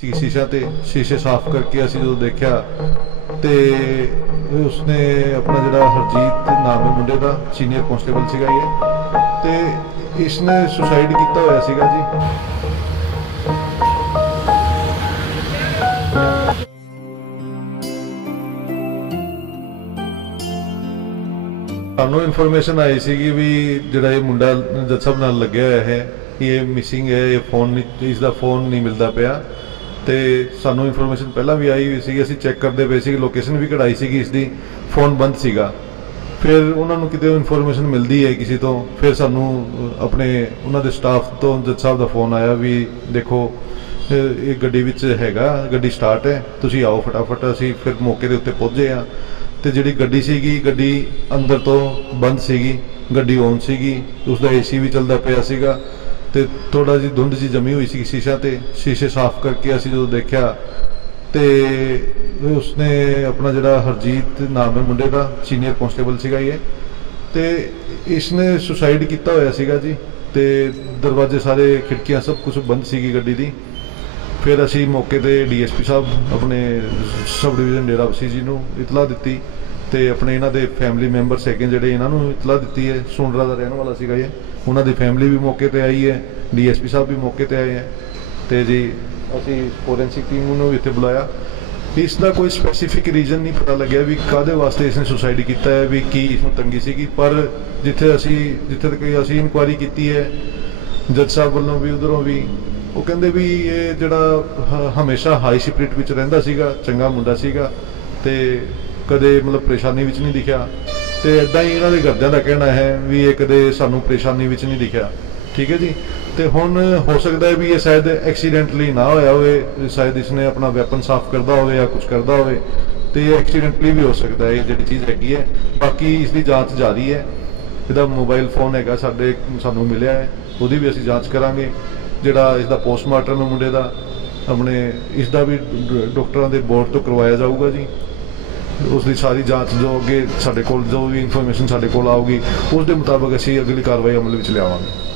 ਸੀ ਸ਼ੀਸ਼ਾ ਤੇ ਸ਼ੀਸ਼ੇ ਸਾਫ਼ ਕਰਕੇ ਅਸੀਂ ਜਦੋਂ ਦੇਖਿਆ ਤੇ ਉਸਨੇ ਆਪਣਾ ਜਿਹੜਾ ਹਰਜੀਤ ਨਾਮ ਹੈ ਮੁੰਡੇ ਦਾ ਸੀਨੀਅਰ ਕਨਸਟੇਬਲ ਸੀਗਾ ਇਹ, ਤੇ ਇਸਨੇ ਸੁਸਾਈਡ ਕੀਤਾ ਹੋਇਆ ਸੀਗਾ ਜੀ। ਸਾਨੂੰ ਇਨਫੋਰਮੇਸ਼ਨ ਆਈ ਸੀਗੀ ਵੀ ਜਿਹੜਾ ਇਹ ਮੁੰਡਾ ਜੱਜ ਨਾਲ ਲੱਗਿਆ ਹੋਇਆ ਹੈ ਕਿ ਇਹ ਮਿਸਿੰਗ ਹੈ, ਇਹ ਫੋਨ ਇਸ ਦਾ ਫੋਨ ਨਹੀਂ ਮਿਲਦਾ ਪਿਆ। ਤੇ ਸਾਨੂੰ ਇਨਫੋਰਮੇਸ਼ਨ ਪਹਿਲਾਂ ਵੀ ਆਈ ਹੋਈ ਸੀਗੀ ਅਸੀਂ ਚੈੱਕ ਕਰਦੇ ਪਏ ਸੀ ਲੋਕੇਸ਼ਨ ਵੀ ਕਢਾਈ ਸੀਗੀ, ਇਸ ਦੀ ਫੋਨ ਬੰਦ ਸੀਗਾ। ਫਿਰ ਉਹਨਾਂ ਨੂੰ ਕਿਤੇ ਇਨਫੋਰਮੇਸ਼ਨ ਮਿਲਦੀ ਹੈ ਕਿਸੇ ਤੋਂ, ਫਿਰ ਸਾਨੂੰ ਆਪਣੇ ਉਹਨਾਂ ਦੇ ਸਟਾਫ ਤੋਂ ਜੱਜ ਸਾਹਿਬ ਦਾ ਫੋਨ ਆਇਆ ਵੀ ਦੇਖੋ ਇਹ ਇਹ ਗੱਡੀ ਵਿੱਚ ਹੈਗਾ, ਗੱਡੀ ਸਟਾਰਟ ਹੈ, ਤੁਸੀਂ ਆਓ ਫਟਾਫਟ, ਅਸੀਂ ਫਿਰ ਮੌਕੇ ਦੇ ਉੱਤੇ ਪਹੁੰਚੇ ਆ ਤੇ ਜਿਹੜੀ ਗੱਡੀ ਸੀਗੀ, ਗੱਡੀ ਅੰਦਰ ਤੋਂ ਬੰਦ ਸੀਗੀ, ਗੱਡੀ ਔਨ ਸੀਗੀ ਉਸ ਦਾ ਏਸੀ ਵੀ ਚੱਲਦਾ ਪਿਆ ਸੀਗਾ। ਤੇ ਥੋੜਾ ਜਿਹੀ ਧੁੰਦ ਜੀ ਜਮੀ ਹੋਈ ਸੀ ਸ਼ੀਸ਼ਾ ਤੇ, ਸ਼ੀਸ਼ੇ ਸਾਫ਼ ਕਰਕੇ ਅਸੀਂ ਜਦੋਂ ਦੇਖਿਆ ਤੇ ਉਸਨੇ ਆਪਣਾ ਜਿਹੜਾ ਹਰਜੀਤ ਨਾਮ ਹੈ ਮੁੰਡੇ ਦਾ ਸੀਨੀਅਰ ਕਨਸਟੇਬਲ ਸੀਗਾ ਇਹ, ਤੇ ਇਸਨੇ ਸੁਸਾਈਡ ਕੀਤਾ ਹੋਇਆ ਸੀਗਾ ਜੀ, ਤੇ ਦਰਵਾਜ਼ੇ ਸਾਰੇ, ਖਿੜਕੀਆਂ ਸਭ ਕੁਝ ਬੰਦ ਸੀਗੀ ਗੱਡੀ ਦੀ। ਫਿਰ ਅਸੀਂ ਮੌਕੇ ਤੇ ਡੀਐਸਪੀ ਸਾਹਿਬ, ਆਪਣੇ ਸਬ ਡਿਵੀਜ਼ਨ ਡੇਰਾ ਬਸੀ ਜੀ ਨੂੰ ਇਤਲਾਹ ਦਿੱਤੀ। ਤੇ ਆਪਣੇ ਇਹਨਾਂ ਦੇ ਫੈਮਿਲੀ ਮੈਂਬਰ ਹੈਗੇ ਜਿਹੜੇ ਇਹਨਾਂ ਨੂੰ ਇਤਲਾਹ ਦਿੱਤੀ ਹੈ, ਸੁੰਡਰਾ ਦਾ ਰਹਿਣ ਵਾਲਾ ਸੀਗਾ ਇਹ। ਉਹਨਾਂ ਦੀ ਫੈਮਿਲੀ ਵੀ ਮੌਕੇ ਤੇ ਆਈ ਹੈ, ਡੀਐਸਪੀ ਸਾਹਿਬ ਵੀ ਮੌਕੇ ਤੇ ਆਏ ਹੈ। ਤੇ ਜੀ, ਅਸੀਂ ਫੋਰੈਂਸਿਕ ਟੀਮ ਨੂੰ ਵੀ ਇੱਥੇ ਬੁਲਾਇਆ। ਇਸ ਦਾ ਕੋਈ ਸਪੈਸੀਫਿਕ ਰੀਜ਼ਨ ਨਹੀਂ ਪਤਾ ਲੱਗਿਆ ਵੀ ਕਾਦੇ ਵਾਸਤੇ ਇਸਨੇ ਸੁਸਾਈਡ ਕੀਤਾ ਹੈ, ਵੀ ਕੀ ਇਸਨੂੰ ਤੰਗੀ ਸੀਗੀ। ਪਰ ਜਿੱਥੇ ਅਸੀਂ, ਜਿੱਥੇ ਤੱਕ ਅਸੀਂ ਇਨਕੁਆਇਰੀ ਕੀਤੀ ਹੈ, ਜੱਜ ਸਾਹਿਬ ਵੱਲੋਂ ਵੀ, ਉਧਰੋਂ ਵੀ, ਉਹ ਕਹਿੰਦੇ ਵੀ ਇਹ ਜਿਹੜਾ ਹ- ਹਮੇਸ਼ਾ ਹਾਈ ਸਪਿਰਿਟ ਵਿੱਚ ਰਹਿੰਦਾ ਸੀਗਾ, ਚੰਗਾ ਮੁੰਡਾ ਸੀਗਾ। ਤੇ ਕਦੇ ਮਤਲਬ ਪਰੇਸ਼ਾਨੀ ਵਿੱਚ ਨਹੀਂ ਦਿਖਿਆ ਤੇ ਇਦਾਂ ਹੀ ਇਹਨਾਂ ਦੇ ਘਰਦਿਆਂ ਦਾ ਕਹਿਣਾ ਹੈ ਵੀ ਇਹ ਕਦੇ ਸਾਨੂੰ ਪਰੇਸ਼ਾਨੀ ਵਿੱਚ ਨਹੀਂ ਦਿਖਿਆ। ਠੀਕ ਹੈ ਜੀ? ਤੇ ਹੁਣ ਹੋ ਸਕਦਾ ਹੈ ਵੀ ਇਹ ਸ਼ਾਇਦ ਐਕਸੀਡੈਂਟਲੀ ਨਾ ਹੋਇਆ ਹੋਵੇ, ਸ਼ਾਇਦ ਇਸਨੇ ਆਪਣਾ ਵੈਪਨ ਸਾਫ਼ ਕਰਦਾ ਹੋਵੇ ਜਾਂ ਕੁਝ ਕਰਦਾ ਹੋਵੇ, ਤੇ ਇਹ ਐਕਸੀਡੈਂਟਲੀ ਵੀ ਹੋ ਸਕਦਾ ਹੈ, ਇਹ ਜਿਹੜੀ ਚੀਜ਼ ਹੈਗੀ ਹੈ। ਬਾਕੀ ਇਸ ਦੀ ਜਾਂਚ ਜਾਰੀ ਹੈ। ਇਹਦਾ ਮੋਬਾਈਲ ਫੋਨ ਹੈਗਾ, ਸਾਡੇ ਸਾਨੂੰ ਮਿਲਿਆ ਹੈ। ਉਹਦੀ ਵੀ ਅਸੀਂ ਜਾਂਚ ਕਰਾਂਗੇ, ਜਿਹੜਾ ਇਸ ਦਾ ਪੋਸਟਮਾਰਟਮ ਹੈ ਮੁੰਡੇ ਦਾ। ਆਪਣੇ ਇਸ ਦਾ ਵੀ ਡ- ਡਾਕਟਰਾਂ ਦੇ ਬੋਰਡ ਤੋਂ ਕਰਵਾਇਆ ਜਾਊਗਾ ਜੀ। ਉਸ ਦੀ ਸਾਰੀ ਜਾਂਚ ਜੋ ਅੱਗੇ ਸਾਡੇ ਕੋਲ, ਜੋ ਵੀ ਇਨਫੋਰਮੇਸ਼ਨ ਸਾਡੇ ਕੋਲ ਆਊਗੀ ਉਸ ਦੇ ਮੁਤਾਬਕ ਅਸੀਂ ਅਗਲੀ ਕਾਰਵਾਈ ਅਮਲ ਵਿੱਚ ਲਿਆਵਾਂਗੇ।